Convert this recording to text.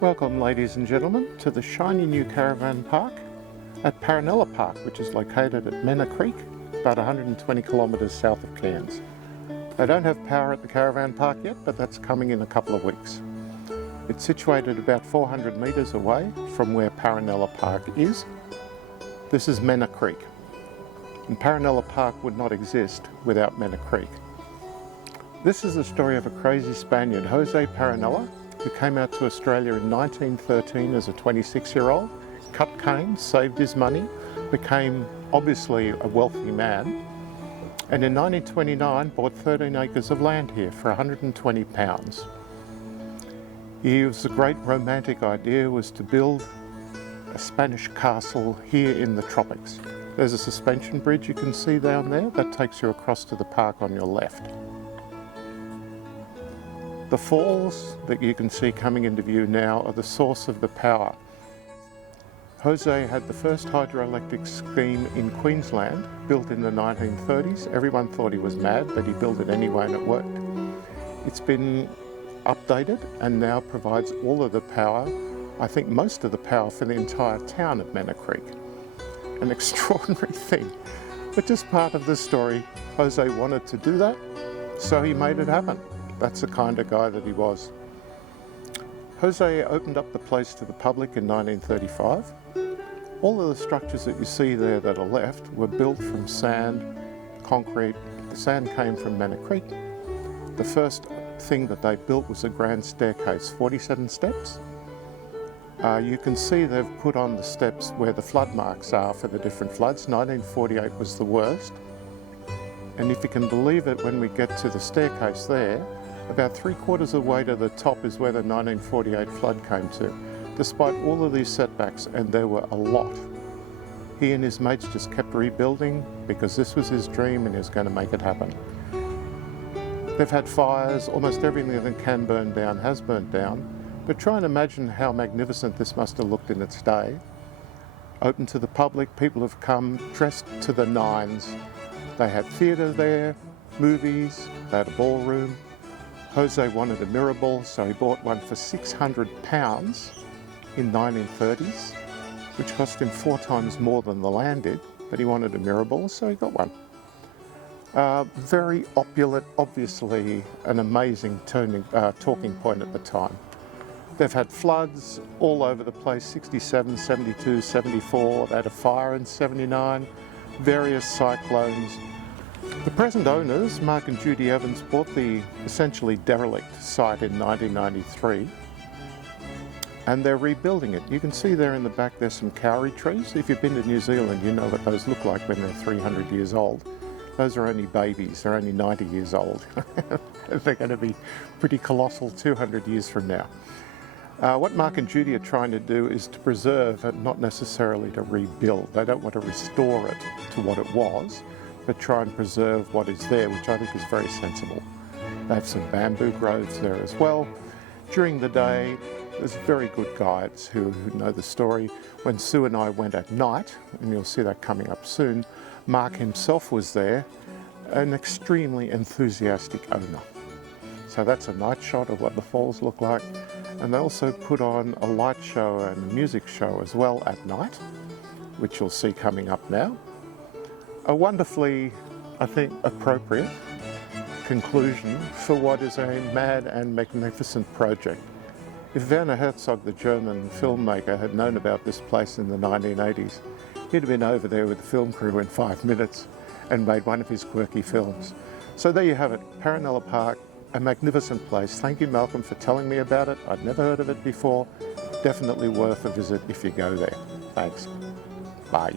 Welcome, ladies and gentlemen, to the shiny new caravan park at Paronella Park, which is located at Mena Creek, about 120 kilometres south of Cairns. They don't have power at the caravan park yet, but that's coming in a couple of weeks. It's situated about 400 metres away from where Paronella Park is. This is Mena Creek, and Paronella Park would not exist without Mena Creek. This is the story of a crazy Spaniard, Jose Paronella, who came out to Australia in 1913 as a 26-year-old, cut cane, saved his money, became obviously a wealthy man, and in 1929 bought 13 acres of land here for £120. His great romantic idea was to build a Spanish castle here in the tropics. There's a suspension bridge you can see down there that takes you across to the park on your left. The falls that you can see coming into view now are the source of the power. Jose had the first hydroelectric scheme in Queensland, built in the 1930s. Everyone thought he was mad, but he built it anyway and it worked. It's been updated and now provides all of the power, I think most of the power, for the entire town of Mena Creek. An extraordinary thing, but just part of the story. Jose wanted to do that, so he made it happen. That's the kind of guy that he was. Jose opened up the place to the public in 1935. All of the structures that you see there that are left were built from sand, concrete. The sand came from Mena Creek. The first thing that they built was a grand staircase, 47 steps. You can see they've put on the steps where the flood marks are for the different floods. 1948 was the worst. And if you can believe it, when we get to the staircase there, about 3/4 of the way to the top is where the 1948 flood came to. Despite all of these setbacks, and there were a lot, he and his mates just kept rebuilding because this was his dream and he was going to make it happen. They've had fires, almost everything that can burn down has burnt down, but try and imagine how magnificent this must have looked in its day. Open to the public, people have come dressed to the nines. They had theatre there, movies, they had a ballroom. Jose wanted a mirror ball, so he bought one for £600 in 1930s, which cost him 4 times more than the land did, but he wanted a mirror ball, so he got one. Very opulent, obviously an amazing talking point at the time. They've had floods all over the place, 67, 72, 74, they had a fire in 79, various cyclones. The present owners, Mark and Judy Evans, bought the essentially derelict site in 1993 and they're rebuilding it. You can see there in the back there's some kauri trees. If you've been to New Zealand, you know what those look like when they're 300 years old. Those are only babies, they're only 90 years old. They're going to be pretty colossal 200 years from now. What Mark and Judy are trying to do is to preserve and not necessarily to rebuild. They don't want to restore it to what it was, but try and preserve what is there, which I think is very sensible. They have some bamboo groves there as well. During the day, there's very good guides who know the story. When Sue and I went at night, and you'll see that coming up soon, Mark himself was there, an extremely enthusiastic owner. So that's a night shot of what the falls look like. And they also put on a light show and a music show as well at night, which you'll see coming up now. A wonderfully, I think, appropriate conclusion for what is a mad and magnificent project. If Werner Herzog, the German filmmaker, had known about this place in the 1980s, he'd have been over there with the film crew in 5 minutes and made one of his quirky films. So there you have it, Paronella Park, a magnificent place. Thank you, Malcolm, for telling me about it. I'd never heard of it before. Definitely worth a visit if you go there. Thanks. Bye.